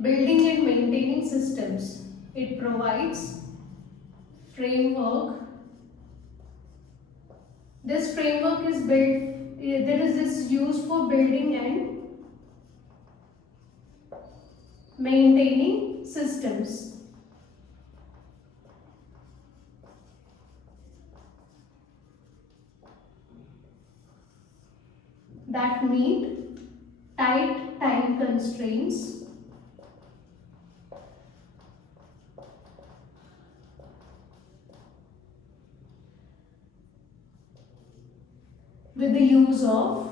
building and maintaining systems. It provides framework. This framework is built, there is this used for building and maintaining systems. That meet tight time constraints with the use of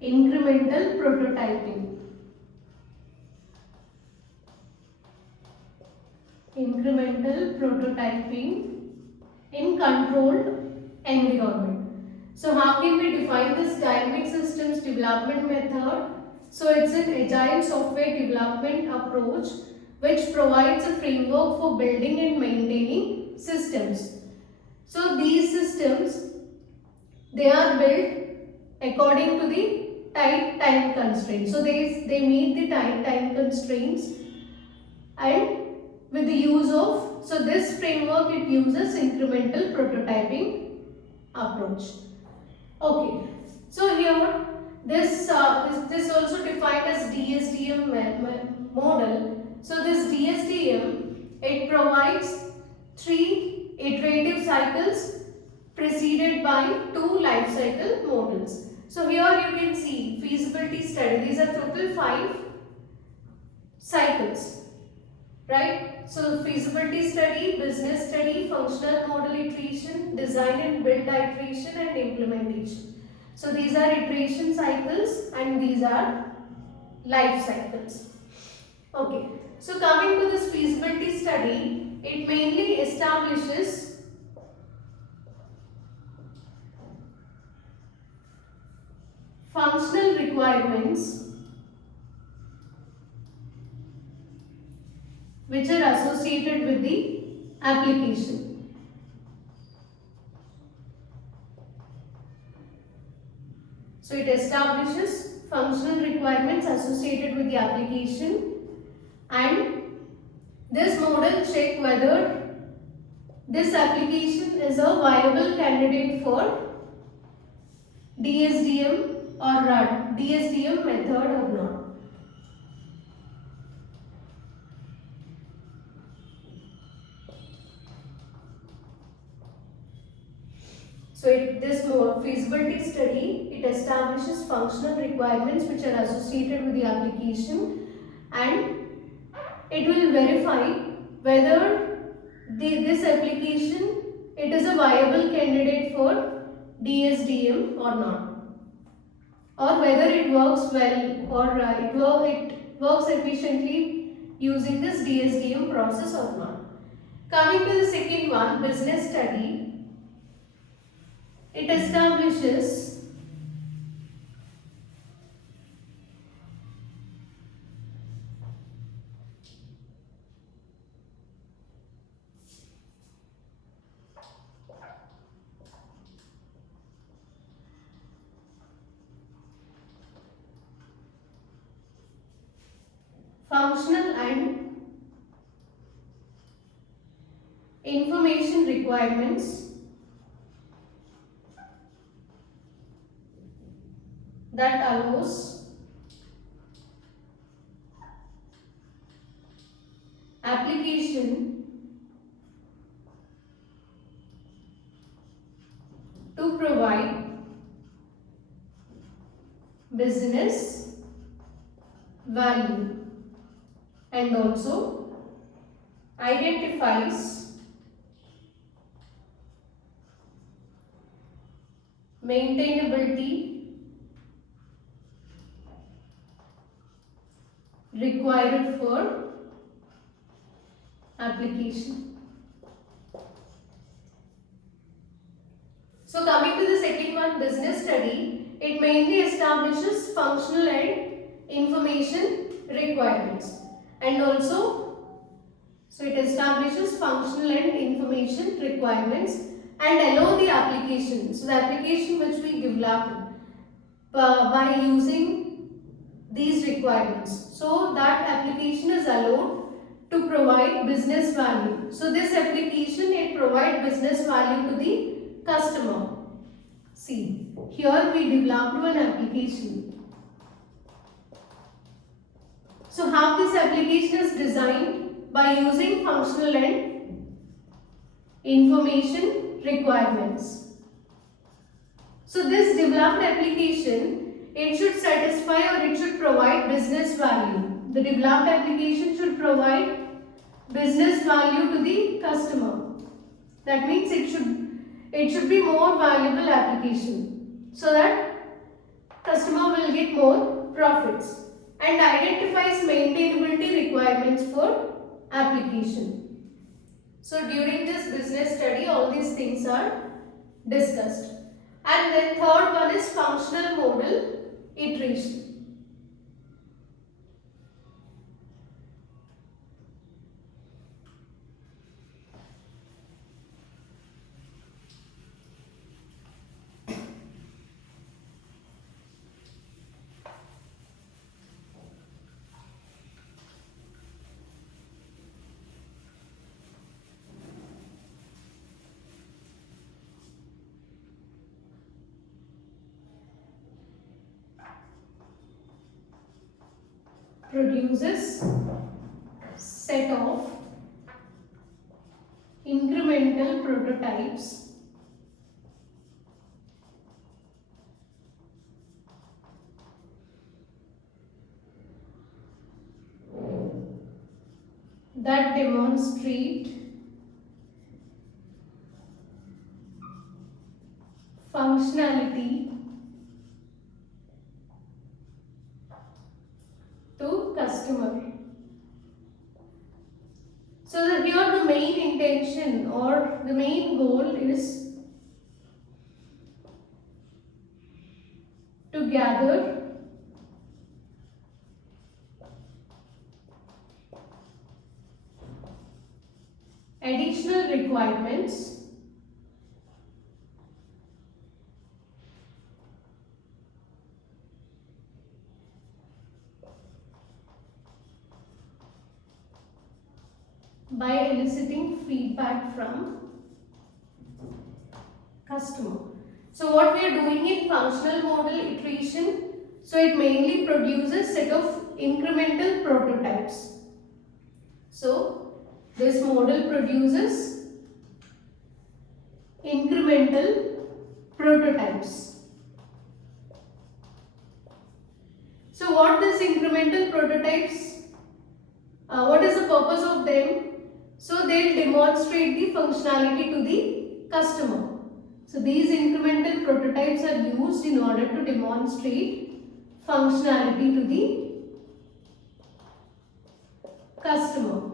incremental prototyping. Incremental prototyping in controlled environment. So how can we define this dynamic systems development method? So it's an agile software development approach which provides a framework for building and maintaining systems. So these systems, they are built according to the tight time constraints. So they meet the tight time constraints and with the use of, so this framework it uses incremental prototyping approach. Okay, so here this this also defined as DSDM model. So this DSDM it provides 3 iterative cycles preceded by 2 life cycle models. So here you can see feasibility study. These are total 5 cycles, right? So feasibility study, business study, functional model iteration, design and build iteration and implementation. So these are iteration cycles and these are life cycles. Okay, so coming to this feasibility study, it mainly establishes functional requirements which are associated with the application. So it establishes functional requirements associated with the application, and this model check whether this application is a viable candidate for DSDM or DSDM method or not. So this feasibility study, it establishes functional requirements which are associated with the application, and it will verify whether this application it is a viable candidate for DSDM or not, or whether it works well or it works efficiently using this DSDM process or not. Coming to the second one, business study. It establishes functional and information requirements that allows application to provide business value, and also identifies maintainability required for application. So coming to the second one, business study, it mainly establishes functional and information requirements, and also so it establishes functional and information requirements and allow the application. So the application which we develop, by using these requirements. So that application is allowed to provide business value. So this application, it provides business value to the customer. See, here we developed one application. So how this application is designed? By using functional and information requirements. So this developed application, it should satisfy or it should provide business value. The developed application should provide business value to the customer. That means it should be more valuable application so that customer will get more profits, and identifies maintainability requirements for application. So during this business study, all these things are discussed. And then third one is functional model iteration. Produces set of incremental prototypes that demonstrate functionality to customer. So here the main intention or the main goal is to gather additional requirements by eliciting feedback from customer. So what we are doing in functional model iteration, so it mainly produces set of incremental prototypes. So this model produces incremental prototypes. So what these incremental prototypes, what is the purpose of them? So they'll demonstrate the functionality to the customer. So these incremental prototypes are used in order to demonstrate functionality to the customer.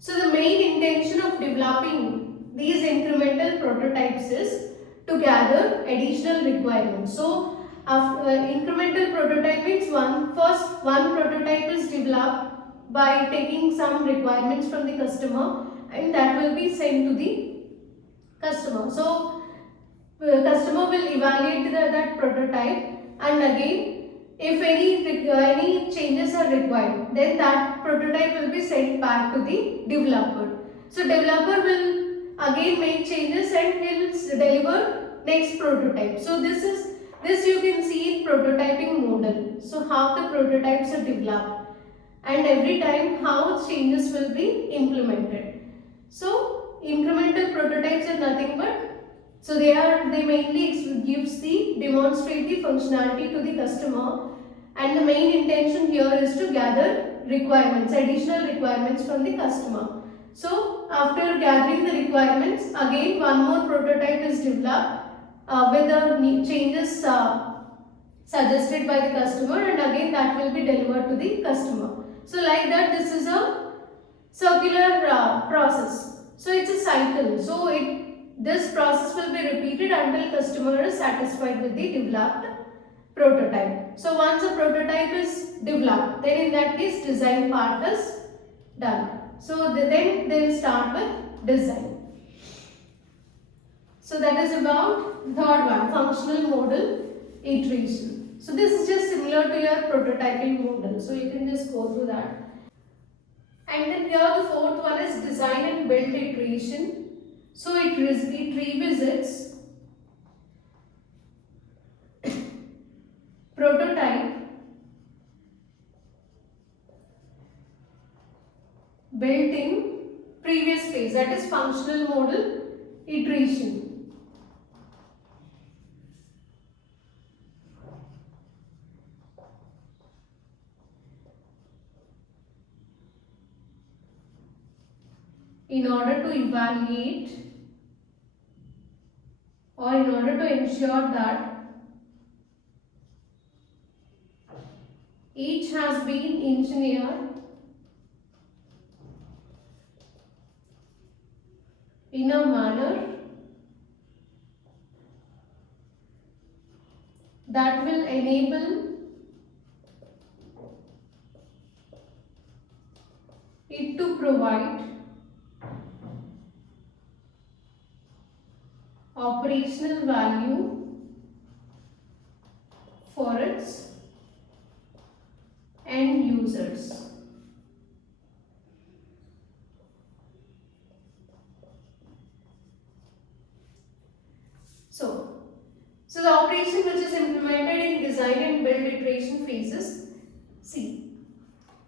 So the main intention of developing these incremental prototypes is to gather additional requirements. So incremental prototype means first one prototype is developed by taking some requirements from the customer, and that will be sent to the customer. So customer will evaluate that prototype, and again if any changes are required, then that prototype will be sent back to the developer. So developer will again make changes and will deliver next prototype. So this you can see in prototyping model. So how the prototypes are developed, and every time how changes will be implemented. So incremental prototypes are nothing but, so they mainly demonstrate the functionality to the customer, and the main intention here is to gather requirements, additional requirements from the customer. So after gathering the requirements, again one more prototype is developed with the changes suggested by the customer, and again that will be delivered to the customer. So like that, this is a circular process. So it's a cycle. So this process will be repeated until customer is satisfied with the developed prototype. So once a prototype is developed, then in that case design part is done. So then they will start with design. So that is about third one, functional model iteration. So this is just similar to your prototyping model. So you can just go through that. And then here the fourth one is design and build iteration. So it revisits prototype, built in previous phase, that is functional model iteration. In order to evaluate or in order to ensure that each has been engineered in a manner that will enable it to provide operational value for its end users. So the operation which is implemented in design and build iteration phases, see,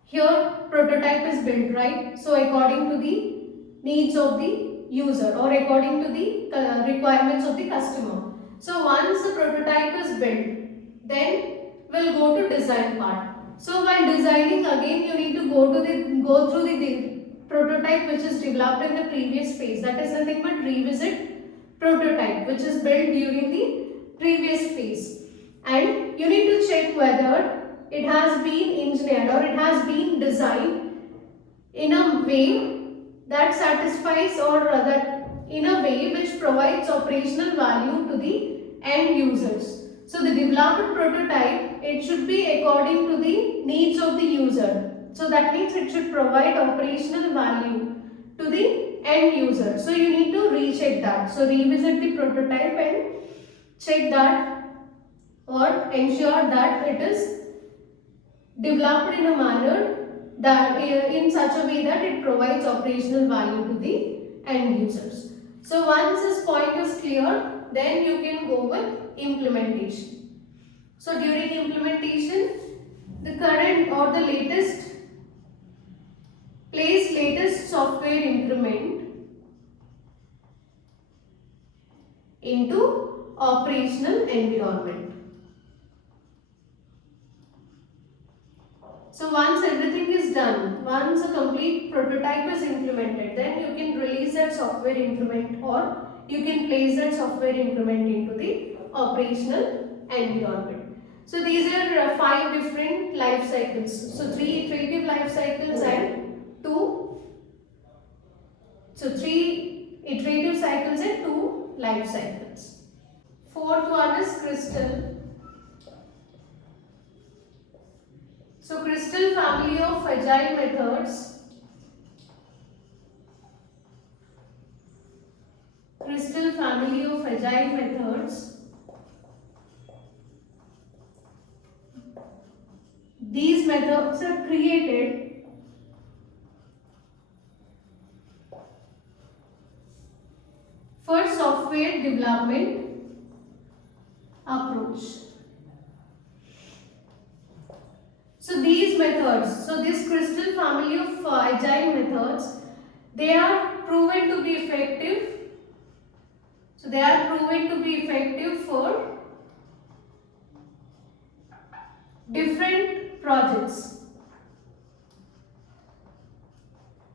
here prototype is built, right? So according to the needs of the user or according to the requirements of the customer. So once the prototype is built, then we'll go to design part. So while designing, again you need to go through the prototype which is developed in the previous phase. That is nothing but revisit prototype which is built during the previous phase, and you need to check whether it has been engineered or it has been designed in a way that satisfies or that in a way which provides operational value to the end users. So the developed prototype, it should be according to the needs of the user. So that means it should provide operational value to the end user. So you need to recheck that. So revisit the prototype and check that or ensure that it is developed in a manner that in such a way that it provides operational value to the end users. So once this point is clear, then you can go with implementation. So during implementation, the current or the latest place latest software increment into operational environment. So once everything is done, once a complete prototype is implemented, then you can release that software increment or you can place that software increment into the operational environment. So these are 5 different life cycles. So 3 iterative life cycles and 3 iterative cycles and 2 life cycles. Fourth one is crystal. So crystal family of agile methods. Crystal family of agile methods. These methods are created for software development approach. So these methods, so this crystal family of agile methods, they are proven to be effective. So they are proven to be effective for different projects.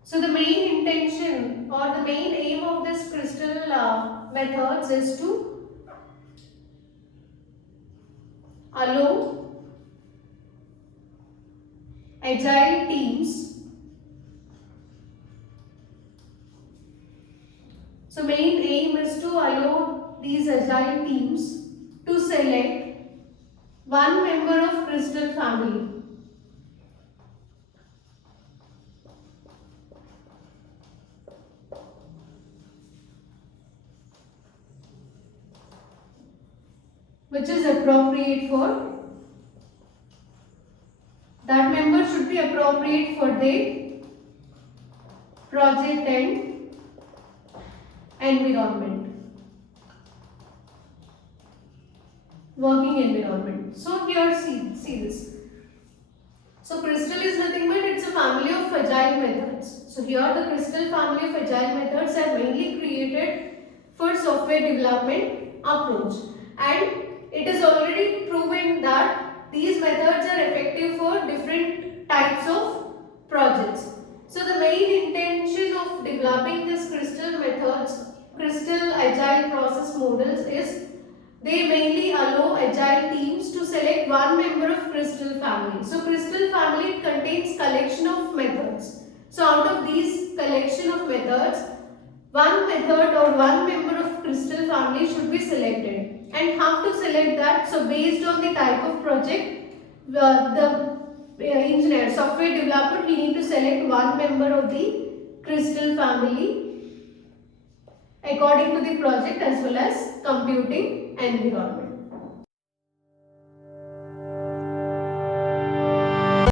So the main intention or the main aim of this crystal methods is to allow agile teams. So main aim is to allow these agile teams to select one member of crystal family. which is appropriate for, that member should be appropriate for the project and environment, working environment. So here see this. So Crystal is nothing but it's a family of agile methods. So here the Crystal family of agile methods are mainly created for software development approach, and it is already proven that these methods are effective for different types of projects. So the main intention of developing this Crystal methods, Crystal agile process models is they mainly allow agile teams to select one member of Crystal family. So Crystal family contains collection of methods. So out of these collection of methods, one method or one member of Crystal family should be selected. And how to select that? So based on the type of project, the engineer, software developer, he need to select one member of the Crystal family according to the project as well as computing environment.